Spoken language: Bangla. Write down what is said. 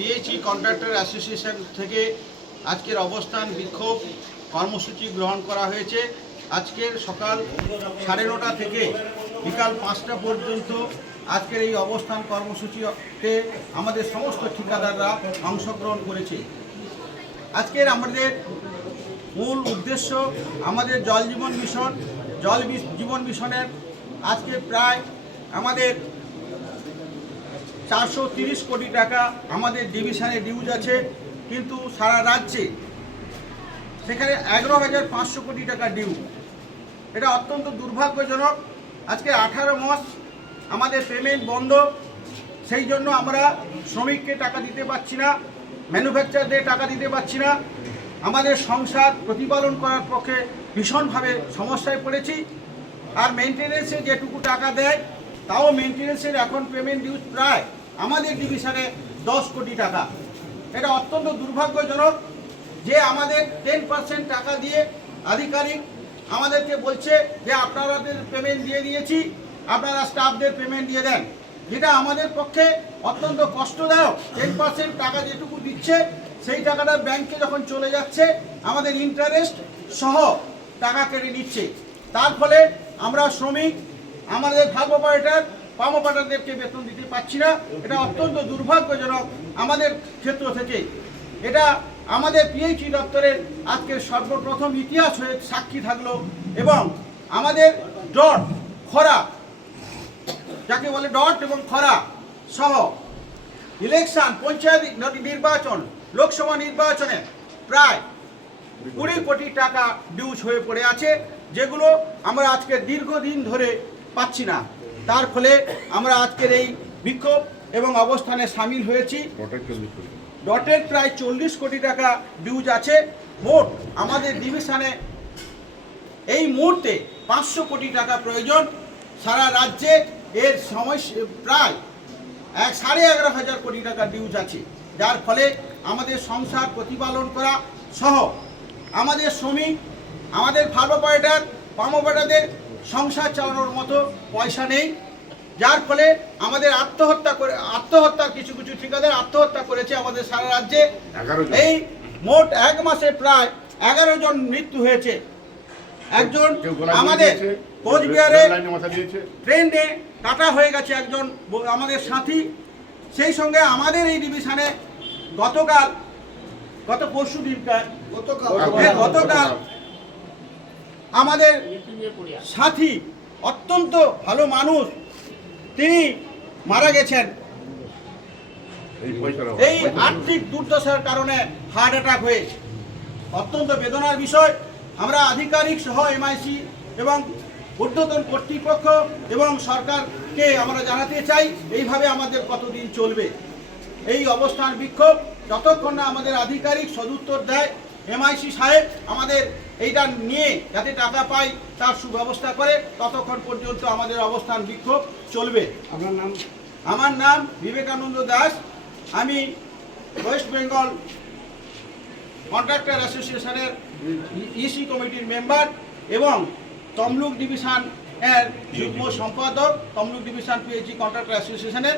পিএইচই কন্ট্রাক্টর অ্যাসোসিয়েশন থেকে আজকের অবস্থান বিক্ষোভ কর্মসূচি গ্রহণ করা হয়েছে। আজকের সকাল 9:30 থেকে বিকাল 5টা পর্যন্ত আজকের এই অবস্থান কর্মসূচিতে আমাদের সমস্ত ঠিকাদাররা অংশগ্রহণ করেছে। আজকের আমাদের মূল উদ্দেশ্য আমাদের জল জীবন মিশনের আজকে প্রায় আমাদের 430 কোটি টাকা আমাদের ডিভিশনে ডিউজ আছে, কিন্তু সারা রাজ্যে সেখানে 11,500 কোটি টাকা ডিউ। এটা অত্যন্ত দুর্ভাগ্যজনক। আজকে 18 মাস আমাদের পেমেন্ট বন্ধ, সেই জন্য আমরা শ্রমিককে টাকা দিতে পারছি না, ম্যানুফ্যাকচারদের টাকা দিতে পারছি না। আমাদের সংসার প্রতিপালন করার পক্ষে ভীষণভাবে সমস্যায় পড়েছি। আর মেনটেনেন্সে যেটুকু টাকা দেয় তাও মেনটেনেন্সের এখন পেমেন্ট ডিউজ প্রায় আমাদের ডিভিশনে 10 কোটি টাকা। এটা অত্যন্ত দুর্ভাগ্যজনক যে আমাদের 10% টাকা দিয়ে আধিকারিক আমাদেরকে বলছে যে আপনাদের পেমেন্ট দিয়ে দিয়েছি, আপনারা স্টাফদের পেমেন্ট দিয়ে দেন, যেটা আমাদের পক্ষে অত্যন্ত কষ্টদায়ক। 10% টাকা যেটুকু দিচ্ছে সেই টাকাটা ব্যাংকে যখন চলে যাচ্ছে আমাদের ইন্টারেস্ট সহ টাকা কেটে নিচ্ছে। তার ফলে আমরা শ্রমিক, আমাদের ভাগ অপারেটর, পাম অপারেটরদেরকে বেতন দিতে পারছি না। এটা অত্যন্ত দুর্ভাগ্যজনক আমাদের ক্ষেত্র থেকে। এটা আমাদের পিএইচই দপ্তরের আজকের সর্বপ্রথম ইতিহাস হয়ে সাক্ষী থাকলো। এবং আমাদের ডট খরা, যাকে বলে ডট এবং খরা সহ ইলেকশন, পঞ্চায়েত নির্বাচন, লোকসভা নির্বাচনে প্রায় 20 কোটি টাকা ডিউজ হয়ে পড়ে আছে, যেগুলো আমরা আজকে দীর্ঘদিন ধরে পাচ্ছি না। তার ফলে আমরা আজকের এই বিক্ষোভ এবং অবস্থানে সামিল হয়েছি। ডটের প্রায় 40 কোটি টাকা ডিউজ আছে। মোট আমাদের ডিভিশনে এই মুহূর্তে 500 কোটি টাকা প্রয়োজন। সারা রাজ্যে এর সমস্যা প্রায় 11,500 কোটি টাকা ডিউজ আছে, যার ফলে আমাদের সংসার প্রতিপালন করা সহ আমাদের শ্রমিক, আমাদের ভাগ অপারেটর, পাম অপারেটরদের সংসার চালানোর মতো পয়সা নেই। যার ফলে আমাদের আত্মহত্যার কিছু ঠিকাদার আত্মহত্যা করেছে আমাদের সারা রাজ্যে। এই মোট এক মাসে প্রায় 11 জন মৃত্যু হয়েছে। একজন আমাদের কোচবিহারে ট্রেনে কাটা হয়ে গেছে, একজন আমাদের সাথী। সেই সঙ্গে আমাদের এই ডিভিশনে গতকাল আমাদের সাথী, অত্যন্ত ভালো মানুষ, তিনি মারা গেছেন এই আর্থিক দুর্দশার কারণে, হার্ট অ্যাটাক হয়ে। অত্যন্ত বেদনার বিষয়। আমরা আধিকারিক সহ এমআইসি এবং ঊর্ধ্বতন কর্তৃপক্ষ এবং সরকারকে আমরা জানাতে চাই, এইভাবে আমাদের কতদিন চলবে এই অবস্থান বিক্ষোভ, যতক্ষণ না আমাদের আধিকারিক সদুত্তর দেয়। এমআইসি সাহেব আমাদের এইটা নিয়ে যাতে টাকা পাই তার সুব্যবস্থা করে, ততক্ষণ পর্যন্ত আমাদের অবস্থান বিক্ষোভ চলবে। আপনার নাম? আমার নাম বিবেকানন্দ দাস। আমি ওয়েস্ট বেঙ্গল কন্ট্রাক্টর অ্যাসোসিয়েশনের ইসি কমিটির মেম্বার এবং তমলুক ডিভিশনের যুগ্ম সম্পাদক, তমলুক ডিভিশন পিএইচই কন্ট্রাক্টর অ্যাসোসিয়েশনের।